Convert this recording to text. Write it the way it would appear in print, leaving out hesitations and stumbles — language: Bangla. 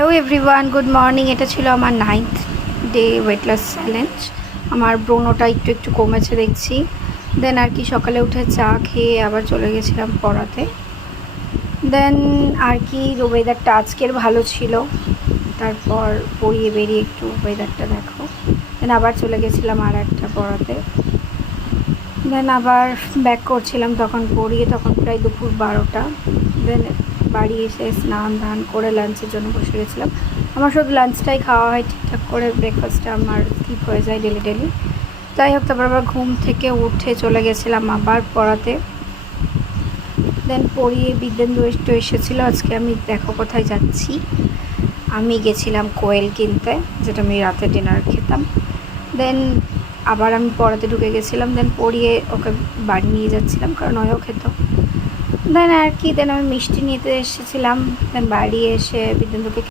Hello everyone, good morning. এটা ছিল আমার 9th day weight loss challenge. আমার ব্রণটা একটু একটু কমেছে দেখছি। দেন আর কি সকালে উঠে চা খেয়ে আবার চলে গেছিলাম পড়াতে। দেন আর কি ওয়েদারটা আজকের ভালো ছিল, তারপর পড়িয়ে বেরিয়ে একটু ওয়েদারটা দেখো। দেন আবার চলে গেছিলাম আর একটা পড়াতে। দেন আবার ব্যাক করছিলাম, তখন পড়িয়ে তখন প্রায় দুপুর 12টা। দেন বাড়ি এসে স্নান ধান করে লাঞ্চের জন্য বসে গেছিলাম। আমার শুধু লাঞ্চটাই খাওয়া হয় ঠিকঠাক করে, ব্রেকফাস্টটা আমার স্কিপ হয়ে যায় ডেলি। যাই হোক, তারপর আবার ঘুম থেকে উঠে চলে গেছিলাম আবার পড়াতে। দেন পড়িয়ে বিদ্যেন্দু একটু এসেছিলো। আজকে আমি দেখো কোথায় যাচ্ছি, আমি গেছিলাম কোয়েল কিনতে, যেটা আমি রাতে ডিনার খেতাম। দেন আবার আমি পড়াতে ঢুকে গেছিলাম। দেন পড়িয়ে ওকে বাড়ি নিয়ে যাচ্ছিলাম, কারণ ওও খেত। দেন আর কি, দেন আমি মিষ্টি নিতে এসেছিলাম। দেন বাড়ি এসে বিদ্যেন্দুকে